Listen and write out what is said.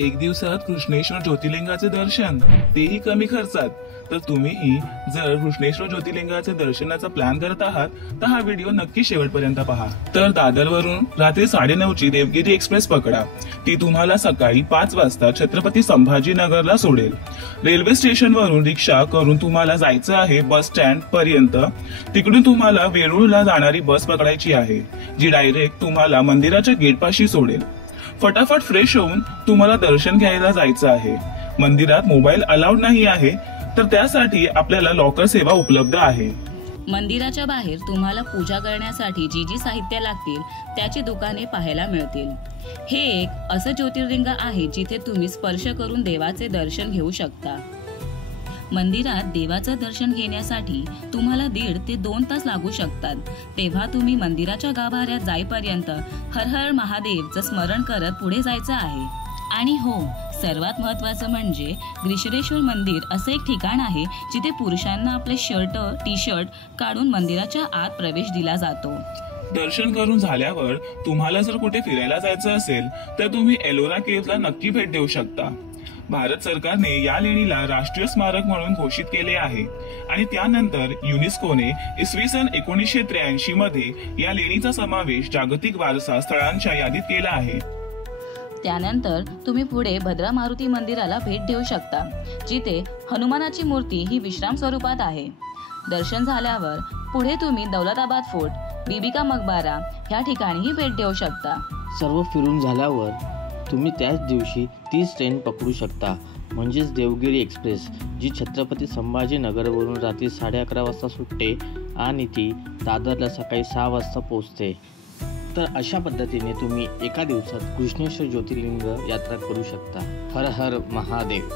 एक दिवसात कृष्णेश्वर ज्योतिर्लिंगाचे दर्शन, तेही कमी खर्चात। तर तुम्हीही जर कृष्णेश्वर ज्योतिर्लिंगाचे दर्शनाचा प्लॅन करत आहात तर हा व्हिडिओ नक्की शेवटपर्यंत पहा। तर दादरवरून रात्री 9:30ची देवगिरी एक्सप्रेस पकडा। ती तुम्हाला सकाळी 5 वाजता छत्रपती संभाजीनगरला सोडेल। रेल्वे स्टेशनवरून रिक्षा करून तुम्हाला जायचं आहे बस स्टँड पर्यंत। तिकडून तुम्हाला वेरूळला जाणारी बस पकडायची आहे, जी डायरेक्ट तुम्हाला मंदिराच्या गेटपाशी सोडेल। फटाफट फ्रेश होऊन तुम्हाला दर्शन घ्यायला जायचं आहे। मंदिरात मोबाईल अलाउड नाही आहे, तर त्यासाठी आपल्याला लॉकर सेवा उपलब्ध आहे। मंदिराच्या बाहेर तुम्हाला पूजा करण्यासाठी जी साहित्य लागतील त्याची दुकाने पाहायला मिळतील। हे एक असं ज्योतिर्लिंग आहे जिथे तुम्ही स्पर्श करून देवाचे दर्शन घेऊ शकता। मंदिरात देवाचं दर्शन घेण्यासाठी तुम्हाला 1.5 ते 2 तास लागू शकतात। तेव्हा तुम्ही मंदिराच्या गाभाऱ्यात जाईपर्यंत हर हर महादेवचं स्मरण करत पुढे जायचं आहे। आणि हो, सर्वात महत्त्वाचं म्हणजे ग्रीष्मेश्वर मंदिर असं एक ठिकाण आहे जिथे पुरुषांना आपले शर्ट टी शर्ट काढून मंदिराच्या आत प्रवेश दिला जातो। दर्शन करून झाल्यावर तुम्हाला जर कुठे फिरायला जायचं असेल तर तुम्ही एलोरा केव्हला नक्की भेट देऊ शकता। भारत सरकारने या लेणीला राष्ट्रीय स्मारक म्हणून घोषित केले आहे आणि त्यानंतर युनेस्कोने इसवी सन 1983 मध्ये या लेणीचा समावेश जागतिक वारसा स्थळांच्या यादीत केला आहे। त्यानंतर तुम्ही पुढे भद्रा मारुती मंदिराला भेट देऊ शकता, जिथे हनुमानाची मूर्ती ही विश्राम स्वरूपात आहे। दर्शन झाल्यावर पुढे तुम्ही दौलताबाद फोर्ट, बीबी का मकबरा ह्या ठिकाणीही भेट देऊ शकता। सर्व फिरून झाल्यावर तुम्ही त्याच दिवशी 30 ट्रेन पकडू शकता, म्हणजेच देवगिरी एक्सप्रेस, जी छत्रपती संभाजीनगरवरून रात्री 11:30 वाजता सुटते आणि ती दादरला सकाळी 6 वाजता पोहोचते। तर अशा पद्धतीने तुम्ही एका दिवसात कृष्णेश्वर ज्योतिर्लिंग यात्रा करू शकता। हर हर महादेव।